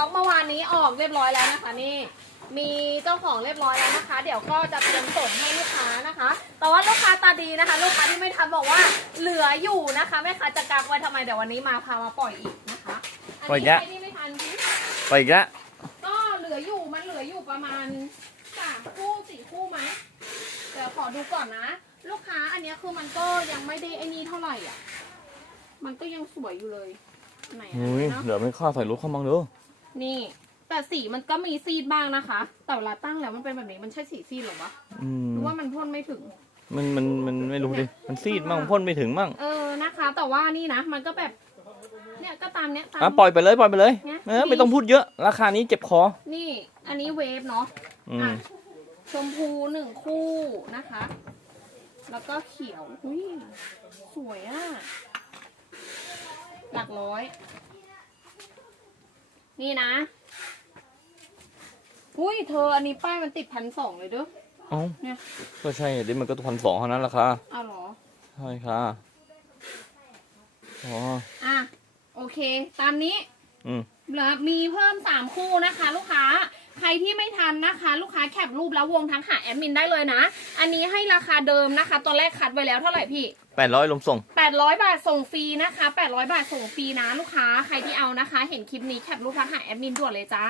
ต็อกเมื่อวานนี้ออกเรียบร้อยแล้วนะคะนี่ มีเจ้าของเรียบร้อยแล้วนะคะ เดี๋ยวก็จะเตรียมส่งให้ลูกค้านะคะ แต่ว่าลูกค้าตาดีนะคะ ลูกค้าที่ไม่ทันบอกว่าเหลืออยู่นะคะแม่ค้าจะกักไว้ทำไมเดี๋ยววันนี้มาพามาปล่อยอีกนะคะอันปล่อยอีนี้กแล้ว ใครที่ไม่ทันที่ไปอีกแล้วก็เหลืออยู่มันเหลืออยู่ประมาณสามคู่สี่คู่ไหมเดี๋ยวขอดูก่อนนะ ลูกค้าอันเนี้ยคือมันก็ยังไม่ได้ไอ้นี่เท่าไหร่อะมันก็ยังสวยอยู่เลยไหนอะอุ้ยเนอะเดี๋ยวไม่ค่าใส่รถเข้ามังเด้อ นี่ แต่สีมันก็มีซีดบ้างนะคะ แต่เวลาตั้งแล้วมันเป็นแบบนี้มันใช่สีซีดหรอวะอืมหรือว่ามันพ่นไม่ถึง มันมันมันไม่รู้ดิ มันซีดมั่งพ่นไม่ถึงมั่งเออนะคะ แต่ว่านี่นะ มันก็แบบ เนี่ยก็ตามเนี้ยตาม อะปล่อยไปเลยปล่อยไปเลยไงเออไม่ต้องพูดเยอะ ราคานี้เจ็บคอ นี่ อันนี้เวฟเนาะ อืม อะชมพูหนึ่งคู่นะคะ แล้วก็เขียวอุ้ยสวยอะหลักร้อย นี่นะ อุ้ยเธออันนี้ป้ายมันติดพันสองเลยเด้อ เอ้าเนี่ย ก็ใช่ดิมันก็พันสองเท่านั้นราคาอ้าวเหรอ ใช่ค่ะอ๋ออะ โอเค ตามนี้อืม เหลือมีเพิ่มสามคู่นะคะ ลูกค้า ใครที่ไม่ทันนะคะ ลูกค้าแคปรูปแล้ววงทั้งหาแอดมินได้เลยนะ อันนี้ให้ราคาเดิมนะคะ ตอนแรกคัดไว้แล้วเท่าไหร่พี่แปดร้อยลมส่ง 800 บาทส่งฟรีนะคะ 800 บาทส่งฟรีนะลูกค้า ใครที่เอานะคะ เห็นคลิปนี้แคปรูปทักหาแอดมินด่วนเลยจ้า